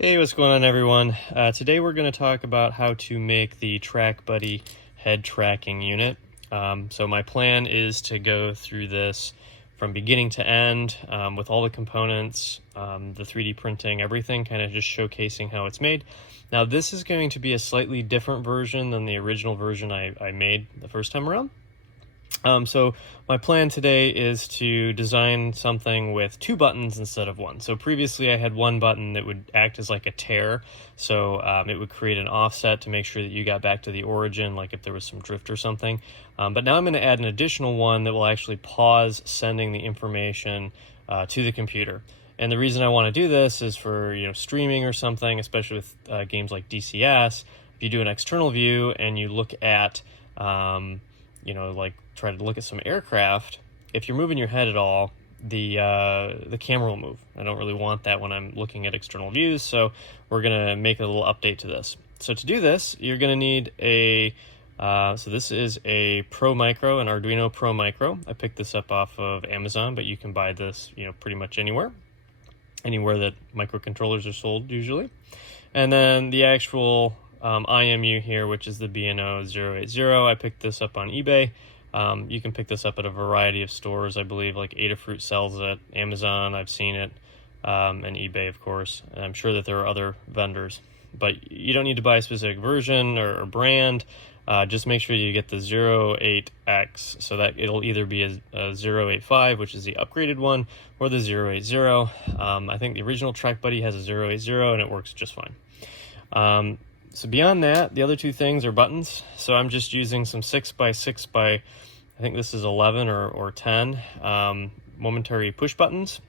Hey, what's going on, everyone? Today we're going to talk about how to make the TrackBuddy head tracking unit. So my plan is to go through this from beginning to end with all the components, the 3D printing, everything, kind of just showcasing how it's made. Now this is going to be a slightly different version than the original version I made the first time around. So my plan today is to design something with two buttons instead of one. So previously I had one button that would act as like a tear. So it would create an offset to make sure that you got back to the origin, like if there was some drift or something. But now I'm going to add an additional one that will actually pause sending the information to the computer. And the reason I want to do this is for streaming or something, especially with games like DCS. If you do an external view and you look at like try to look at some aircraft, if you're moving your head at all, the camera will move. I don't really want that when I'm looking at external views, so we're gonna make a little update to this. So to do this, you're gonna need a so this is a Pro Micro, an Arduino Pro Micro. I picked this up off of Amazon, but you can buy this pretty much anywhere that microcontrollers are sold usually. And then the actual IMU here, which is the BNO080. I picked this up on eBay. You can pick this up at a variety of stores. I believe like Adafruit sells it, Amazon, I've seen it, and eBay, of course. And I'm sure that there are other vendors. But you don't need to buy a specific version or brand. Just make sure you get the 08X, so that it'll either be a 085, which is the upgraded one, or the 080. I think the original TrackBuddy has a 080, and it works just fine. So beyond that, the other two things are buttons. So I'm just using some 6x6 by, I think this is 11 or 10 momentary push buttons.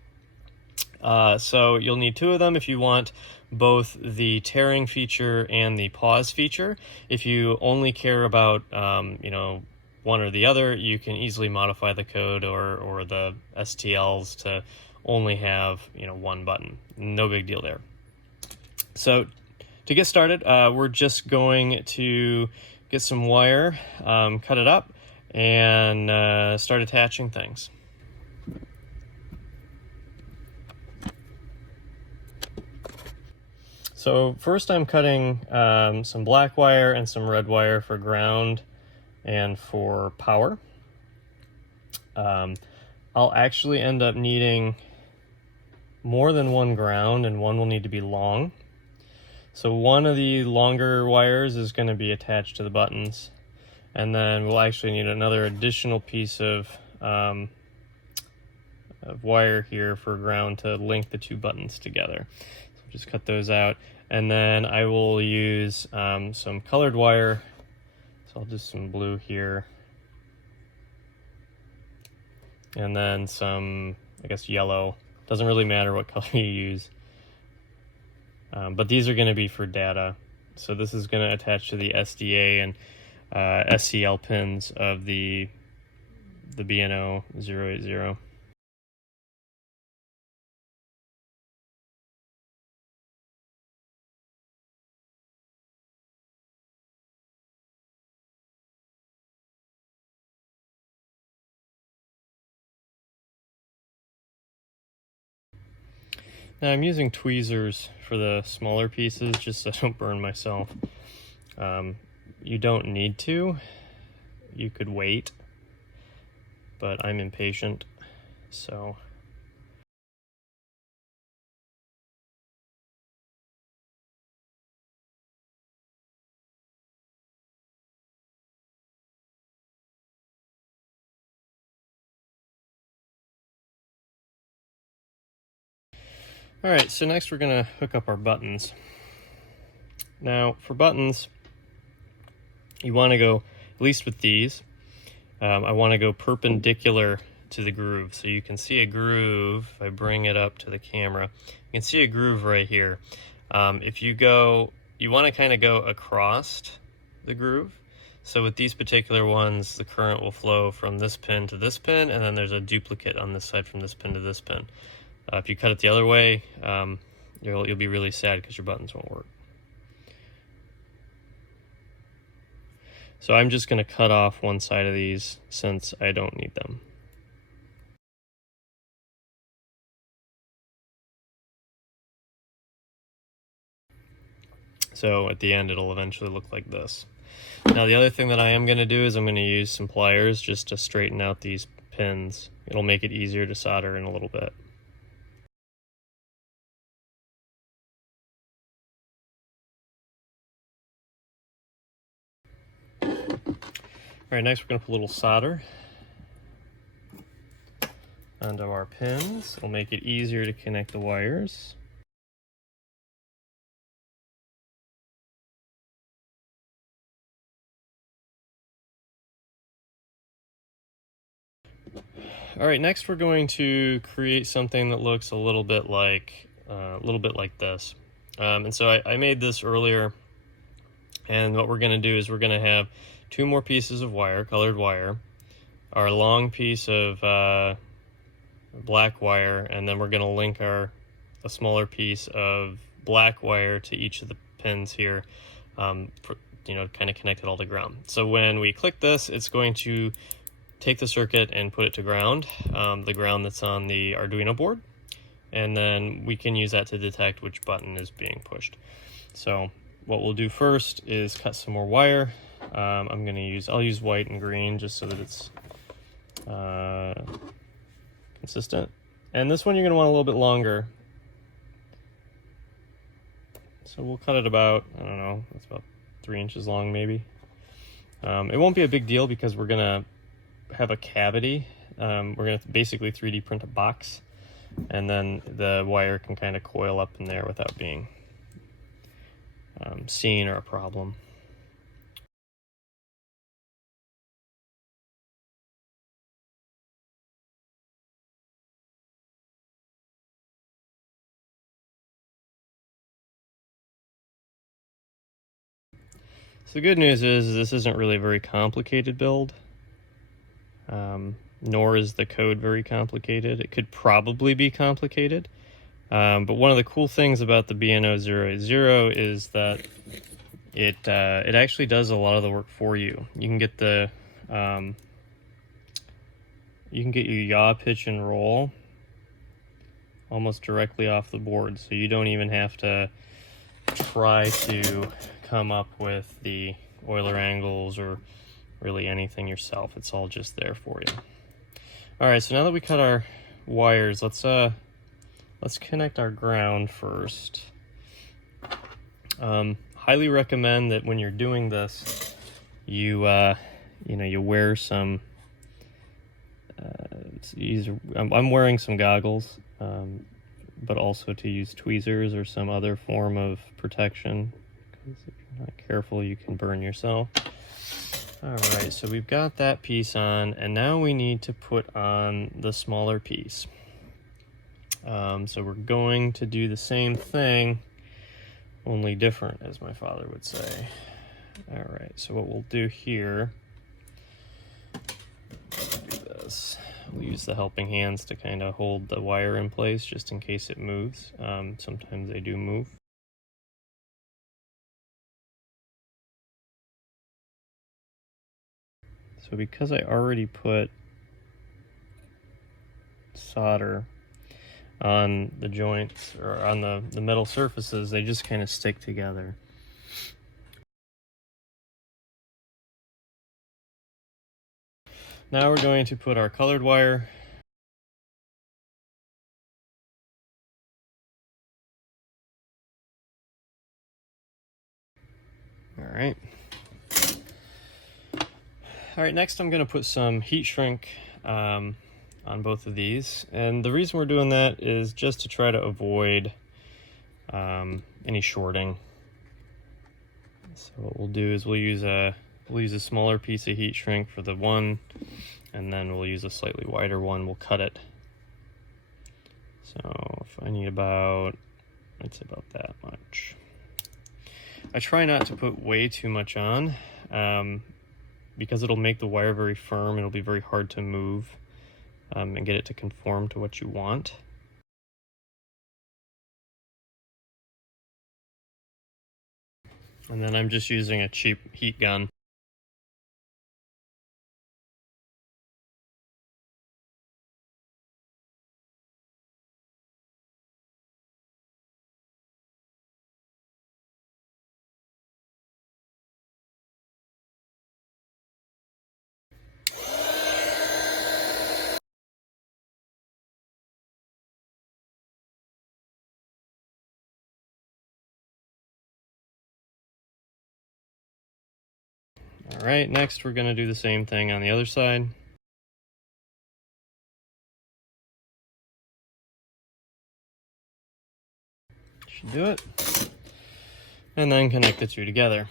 So you'll need two of them if you want both the tearing feature and the pause feature. If you only care about one or the other, you can easily modify the code or the STLs to only have one button. No big deal there. So to get started, we're just going to get some wire, cut it up, and start attaching things. So first I'm cutting some black wire and some red wire for ground and for power. I'll actually end up needing more than one ground, and one will need to be long. So one of the longer wires is going to be attached to the buttons, and then we'll actually need another additional piece of wire here for ground to link the two buttons together. So just cut those out, and then I will use some colored wire. So I'll do some blue here, and then some, I guess, yellow. Doesn't really matter what color you use. But these are going to be for data. So this is going to attach to the SDA and SCL pins of the BNO080. Now I'm using tweezers for the smaller pieces just so I don't burn myself. You don't need to. You could wait, but I'm impatient, so. All right, so next we're gonna hook up our buttons. Now for buttons, you wanna go, at least with these, I wanna go perpendicular to the groove. So you can see a groove, if I bring it up to the camera, you can see a groove right here. If you go, you wanna kinda go across the groove. So with these particular ones, the current will flow from this pin to this pin, and then there's a duplicate on this side from this pin to this pin. If you cut it the other way, you'll be really sad because your buttons won't work. So I'm just going to cut off one side of these since I don't need them. So at the end, it'll eventually look like this. Now the other thing that I am going to do is I'm going to use some pliers just to straighten out these pins. It'll make it easier to solder in a little bit. Alright, next we're going to put a little solder onto our pins. It'll make it easier to connect the wires. Alright, next we're going to create something that looks a little bit like this. And so I made this earlier, and what we're going to do is we're going to have two more pieces of wire, colored wire, our long piece of black wire, and then we're going to link a smaller piece of black wire to each of the pins here, kind of connect it all to ground. So when we click this, it's going to take the circuit and put it to ground, the ground that's on the Arduino board, and then we can use that to detect which button is being pushed. So what we'll do first is cut some more wire. I'll use white and green just so that it's consistent. And this one you're going to want a little bit longer. So we'll cut it about, I don't know, it's about 3 inches long maybe. It won't be a big deal because we're going to have a cavity. We're going to basically 3D print a box, and then the wire can kind of coil up in there without being seen or a problem. So the good news is this isn't really a very complicated build, nor is the code very complicated. It could probably be complicated, but one of the cool things about the BNO080 is that it actually does a lot of the work for you. You can get your yaw, pitch, and roll almost directly off the board, so you don't even have to try to come up with the Euler angles or really anything yourself. It's all just there for you. All right, so now that we cut our wires, let's connect our ground first. Highly recommend that when you're doing this, you wear some. I'm wearing some goggles, but also to use tweezers or some other form of protection, because if you're not careful, you can burn yourself. All right, so we've got that piece on, and now we need to put on the smaller piece. So we're going to do the same thing, only different, as my father would say. All right, so what we'll do here, do this. We'll use the helping hands to kind of hold the wire in place just in case it moves. Sometimes they do move. So because I already put solder on the joints or on the metal surfaces, they just kind of stick together. Now we're going to put our colored wire All right, next I'm going to put some heat shrink on both of these, and the reason we're doing that is just to try to avoid any shorting. So what we'll do is we'll use a smaller piece of heat shrink for the one, and then we'll use a slightly wider one. We'll cut it. So if I need about, I'd say about that much. I try not to put way too much on, because it'll make the wire very firm. It'll be very hard to move and get it to conform to what you want. And then I'm just using a cheap heat gun. All right, next we're gonna do the same thing on the other side. Should do it. And then connect the two together.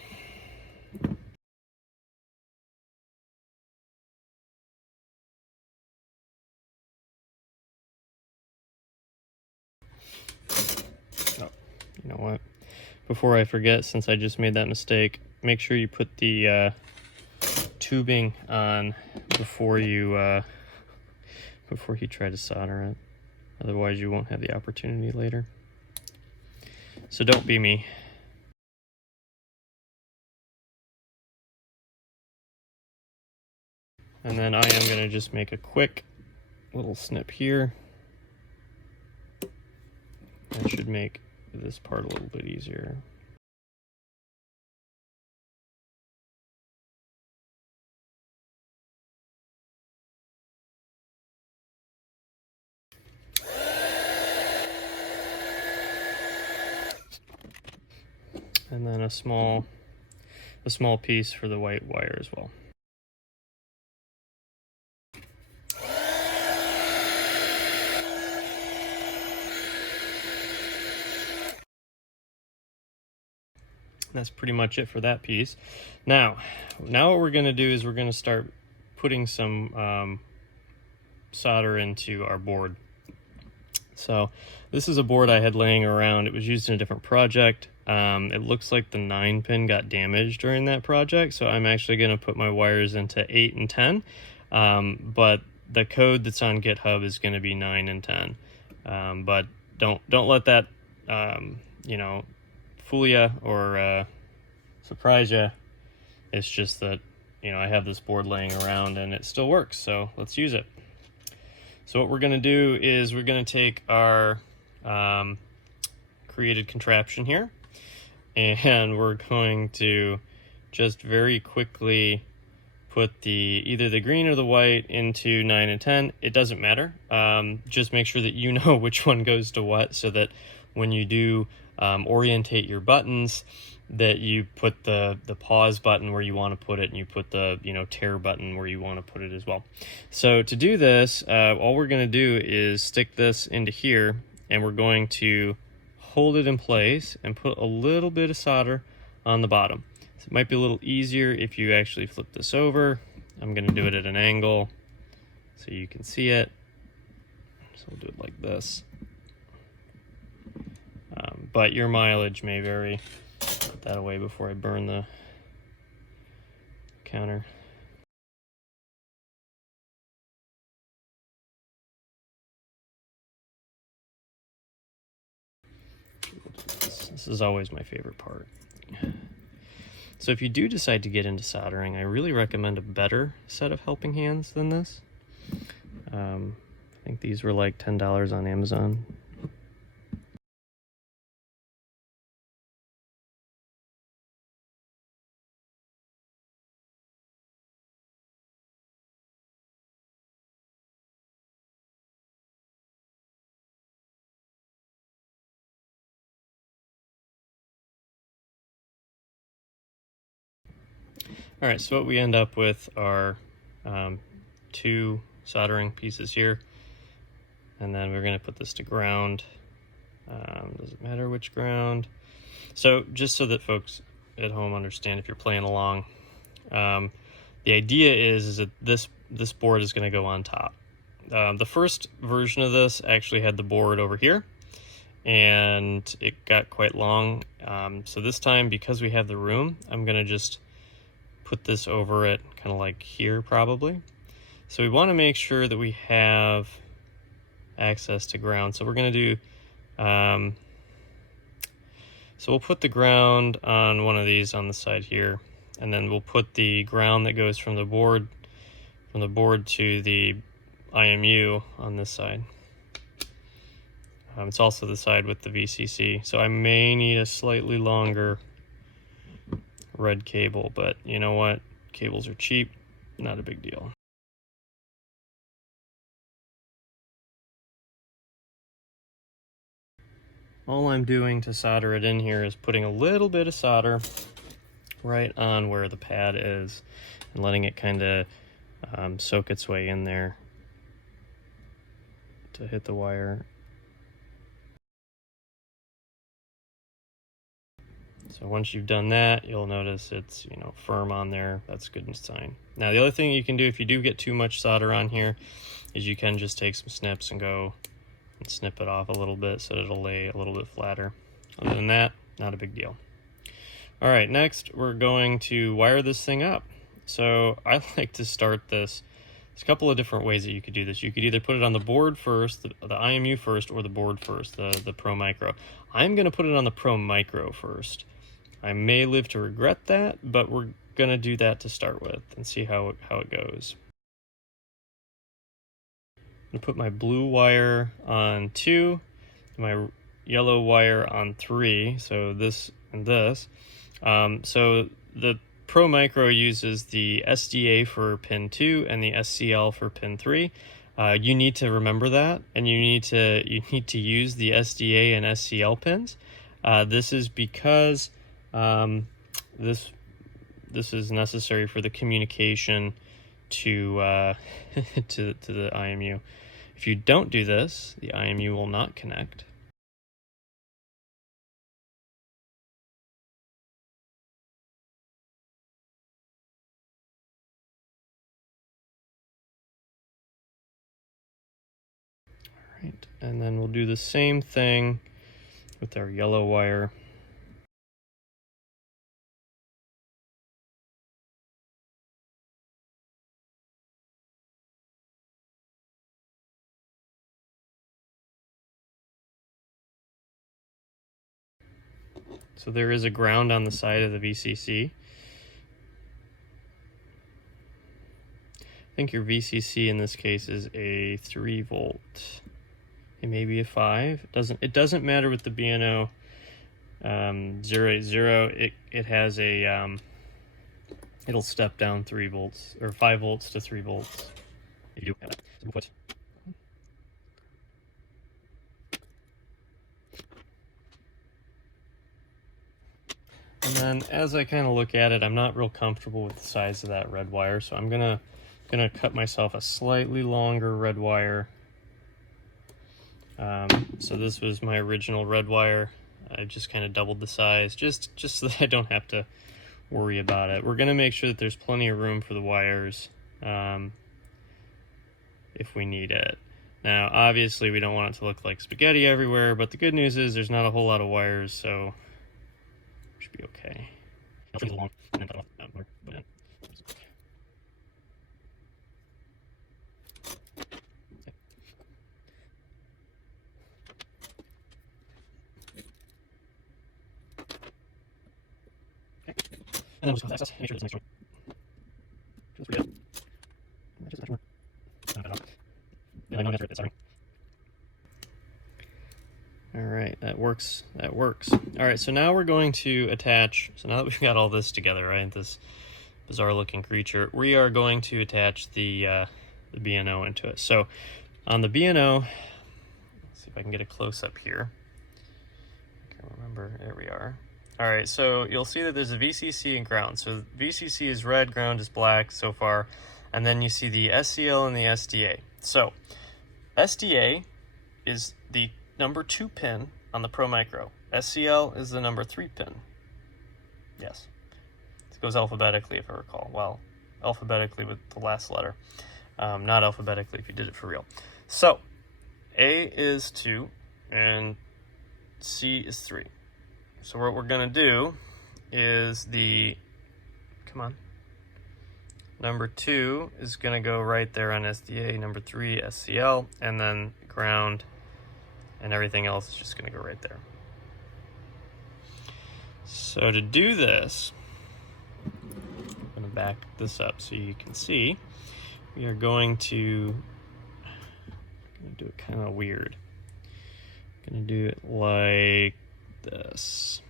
Oh, you know what? Before I forget, since I just made that mistake, make sure you put the tubing on before you try to solder it. Otherwise, you won't have the opportunity later. So don't be me. And then I am going to just make a quick little snip here. That should make this part a little bit easier. And then a small piece for the white wire as well. That's pretty much it for that piece. Now what we're going to do is we're going to start putting some solder into our board. So this is a board I had laying around. It was used in a different project. It looks like the 9-pin got damaged during that project, so I'm actually going to put my wires into 8 and 10. But the code that's on GitHub is going to be 9 and 10. But don't let that you know, fool you or surprise you. It's just that, you know, I have this board laying around and it still works, so let's use it. So what we're going to do is we're going to take our created contraption here, and we're going to just very quickly put either the green or the white into 9 and 10. It doesn't matter. Just make sure that you know which one goes to what, so that when you do orientate your buttons, that you put the pause button where you want to put it, and you put the, you know, tear button where you want to put it as well. So to do this, all we're going to do is stick this into here, and we're going to hold it in place and put a little bit of solder on the bottom. So it might be a little easier if you actually flip this over. I'm going to do it at an angle so you can see it. So we'll do it like this. But your mileage may vary. Put that away before I burn the counter. This is always my favorite part. So if you do decide to get into soldering, I really recommend a better set of helping hands than this. I think these were like $10 on Amazon. All right, so what we end up with are 2 soldering pieces here, and then we're going to put this to ground. Doesn't matter which ground. So just so that folks at home understand, if you're playing along, the idea is that this board is going to go on top. The first version of this actually had the board over here, and it got quite long. So this time, because we have the room, I'm going to just put this over it kind of like here probably. So we want to make sure that we have access to ground. So we're going to do, so we'll put the ground on one of these on the side here, and then we'll put the ground that goes from the board to the IMU on this side. It's also the side with the VCC. So I may need a slightly longer red cable, but you know what? Cables are cheap, not a big deal. All I'm doing to solder it in here is putting a little bit of solder right on where the pad is and letting it kind of soak its way in there to hit the wire. So once you've done that, you'll notice it's, you know, firm on there. That's a good sign. Now the other thing you can do if you do get too much solder on here is you can just take some snips and go and snip it off a little bit so that it'll lay a little bit flatter. Other than that, not a big deal. All right, next we're going to wire this thing up. So I like to start this. There's a couple of different ways that you could do this. You could either put it on the board first, the IMU first, or the board first, the Pro Micro. I'm going to put it on the Pro Micro first. I may live to regret that, but we're going to do that to start with and see how it goes. I'm going to put my blue wire on 2, my yellow wire on 3, so this and this. So the Pro Micro uses the SDA for pin 2 and the SCL for pin 3. You need to remember that, and you need to use the SDA and SCL pins. This is because this is necessary for the communication to to the IMU. If you don't do this, the IMU will not connect. Right, and then we'll do the same thing with our yellow wire. So there is a ground on the side of the VCC. I think your VCC in this case is a 3 volt. It may be a 5. It doesn't matter with the B&O 080. It has a it'll step down 3 volts or 5 volts to 3 volts. If you do that. And then as I kind of look at it, I'm not real comfortable with the size of that red wire, so I'm gonna cut myself a slightly longer red wire. So this was my original red wire. I just kind of doubled the size just so that I don't have to worry about it. We're gonna make sure that there's plenty of room for the wires if we need it. Now, obviously, we don't want it to look like spaghetti everywhere, but the good news is there's not a whole lot of wires, so should be okay. I'll trim it along and then cut off more. And then we'll just access, make sure it's nice joint. Just pretty good. Just more. Yeah, I know that's sorry. All right, that works. That works. All right, so now we're going to attach. So now that we've got all this together, right, this bizarre-looking creature, we are going to attach the B&O into it. So on the B&O, let's see if I can get a close-up here. I can't remember. There we are. All right, so you'll see that there's a VCC and ground. So VCC is red, ground is black so far, and then you see the SCL and the SDA. So SDA is the number 2 pin on the Pro Micro. SCL is the number 3 pin. Yes. It goes alphabetically, if I recall. Well, alphabetically with the last letter. Not alphabetically if you did it for real. So, A is 2, and C is 3. So what we're going to do is number 2 is going to go right there on SDA, number 3 SCL, and then ground and everything else is just going to go right there. So to do this, I'm going to back this up so you can see. We are going to do it kind of weird. I'm going to do it like this.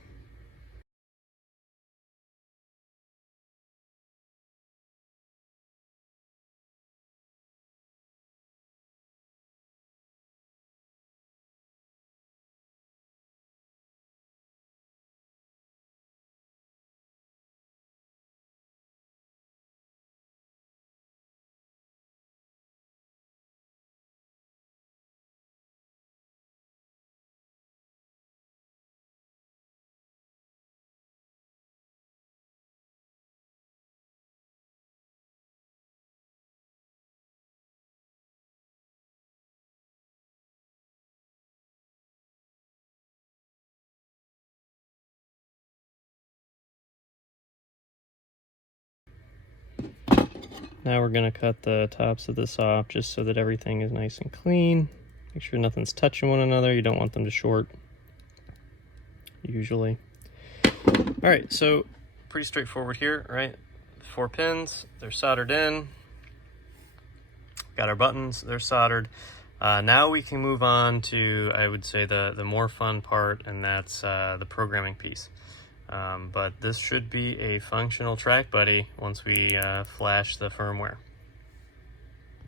Now we're going to cut the tops of this off just so that everything is nice and clean. Make sure nothing's touching one another. You don't want them to short, usually. All right, so pretty straightforward here, right? 4 pins, they're soldered in. Got our buttons, they're soldered. Now we can move on to, I would say, the more fun part, and that's the programming piece. But this should be a functional track buddy once we flash the firmware.